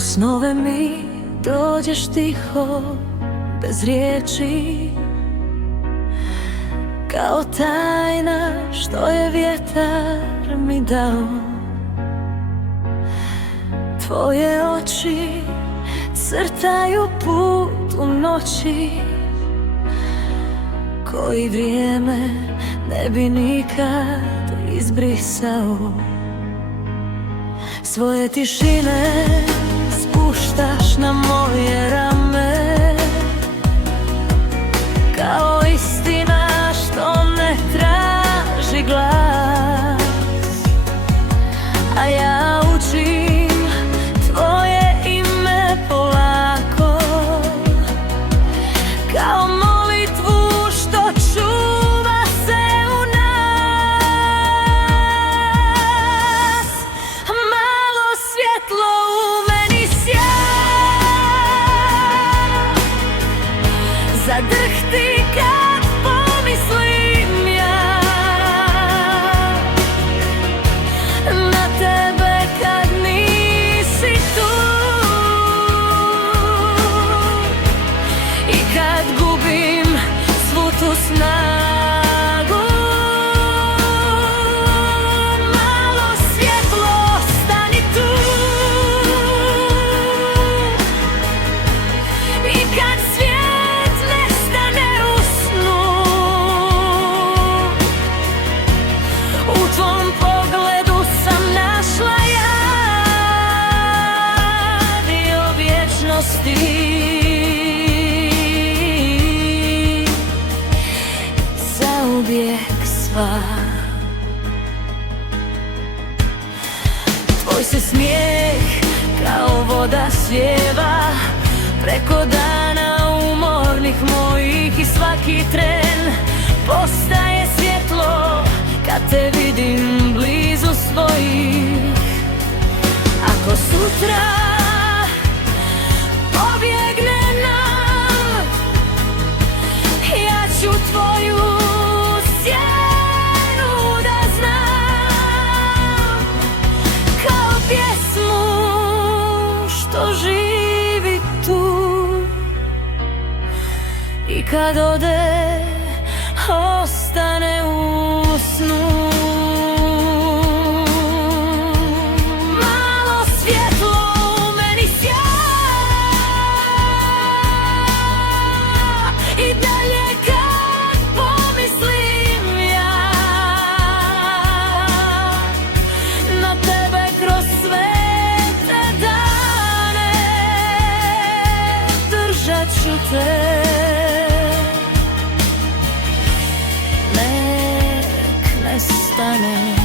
U snove mi dođeš tiho, bez riječi, kao tajna što je vjetar mi dao. Tvoje oči crtaju put u noći koji vrijeme ne bi nikad izbrisao. Svoje tišine spuštaš na moje rame, kao istina što ne traži glas. A ja učim tvoje ime polako, kao molitvu što čuva se u nas. Malo svjetlo u meni sja, zadrhti kad pomislim ja na tebe kad nisi tu, i kad gubim svu tu snagu. Malo svjetlo, stani tu, i kad svijet nestane u snu, u tvom pogledu sam našla jad i o vječnosti zauvijek sva. Tvoj se smijeh kao voda slijeva preko dana umornih mojih, i svaki tren postaje svjetlo kad te vidim blizu svojih. Ako sutra pobjegne nam, ja ću tvoju sjenu da znam, kao pjesmu što živi tu, i kad ode ostane u snu. Malo svjetlo u meni sja, i dalje kad pomislim ja na tebe kroz sve te dane, držat ću te, nek ne stane.